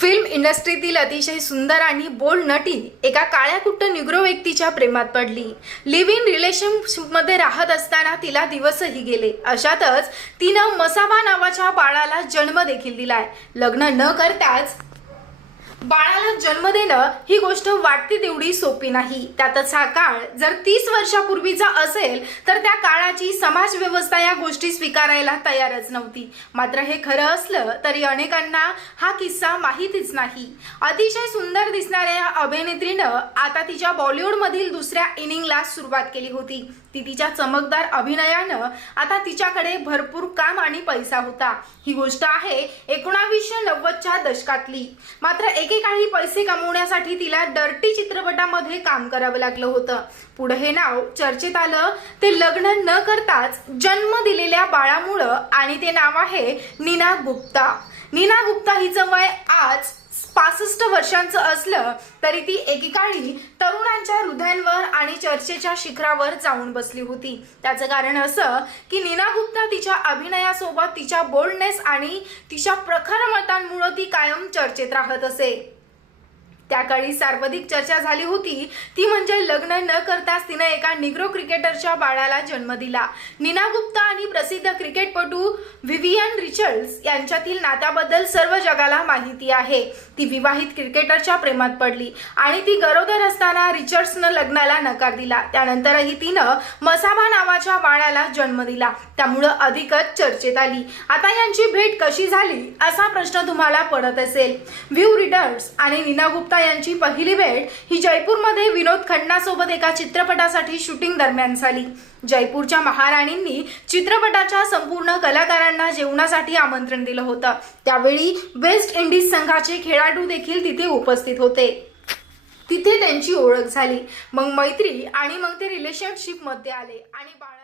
Film इंडस्ट्रीतील अतिशय सुंदर आणि बोल्ड नटी एका काळ्याकुट्ट निग्रो व्यक्तीच्या प्रेमात पडली. लिव्ह इन रिलेशनशिपमध्ये राहत असताना तिला दिवसही गेले. अशातच तिनं मसाबा नावाच्या बाळाला जन्म देखील दिलाय. लग्न न करताच बाळाला जन्म देणं ही गोष्ट वाटते तेवढी सोपी नाही. त्यातच हा काळ जर तीस वर्षापूर्वीचा असेल तर त्या काळाची समाज व्यवस्था या गोष्टी स्वीकारायला तयारच नव्हती. मात्र हे खरं असलं तरी अनेकांना हा किस्सा माहितीच नाही. अतिशय सुंदर दिसणाऱ्या या अभिनेत्रीनं आता तिच्या बॉलिवूडमधील दुसऱ्या इनिंगला सुरुवात केली होती. ती तिच्या चमकदार अभिनयानं आता तिच्याकडे भरपूर काम आणि पैसा होता. ही गोष्ट आहे एकोणावीसशे नव्वदच्या दशकातली. मात्र एकेकाळी पैसे कमवण्यासाठी तिला डर्टी चित्रपटामध्ये काम करावं लागलं होतं. पुढे हे नाव चर्चेत आलं ते लग्न न करताच जन्म दिलेल्या बाळामुळं आणि ते नाव आहे नीना गुप्ता. नीना गुप्ता हिचं वय आज पासष्ट वर्षांचं असलं तरी ती एकेकाळी तरुण हृदयांवर आणि चर्चेच्या शिखरावर जाऊन बसली होती. त्याचं कारण असं की नीना गुप्ता तिच्या अभिनयासोबत तिच्या बोल्डनेस आणि तिच्या प्रखर मतांमुळे ती कायम चर्चेत राहत असे. त्या काळी सर्वाधिक चर्चा झाली होती. ती म्हणजे लग्न न करताच तिनं एका निग्रो क्रिकेटरच्या बाळाला जन्म दिला. नीना गुप्ता आणि प्रसिद्ध क्रिकेटपटू व्हिवियन रिचर्ड्स यांच्यातील नात्याबद्दल सर्व जगाला माहिती आहे. ती विवाहित क्रिकेटरच्या प्रेमात पडली आणि ती गरोदर असताना रिचर्ड्सनं लग्नाला नकार दिला. त्यानंतरही तिनं मसाबा नावाच्या बाळाला जन्म दिला. त्यामुळं अधिकच चर्चेत आली. आता यांची भेट कशी झाली असा प्रश्न तुम्हाला पडत असेल. व्ह्यू रिडर्स आणि नीना गुप्ता यांची पहिली भेट ही जयपूरमध्ये विनोद खन्नासोबत एका चित्रपटासाठी शूटिंग दरम्यान झाली. जयपूरच्या महाराणींनी चित्रपटाच्या संपूर्ण कलाकारांना जेवणासाठी आमंत्रण दिलं होतं. त्यावेळी वेस्ट इंडिज संघाचे खेळाडू देखील तिथे उपस्थित होते. तिथे त्यांची ओळख झाली. मग मैत्री आणि मग ते रिलेशनशिपमध्ये आले आणि बाळ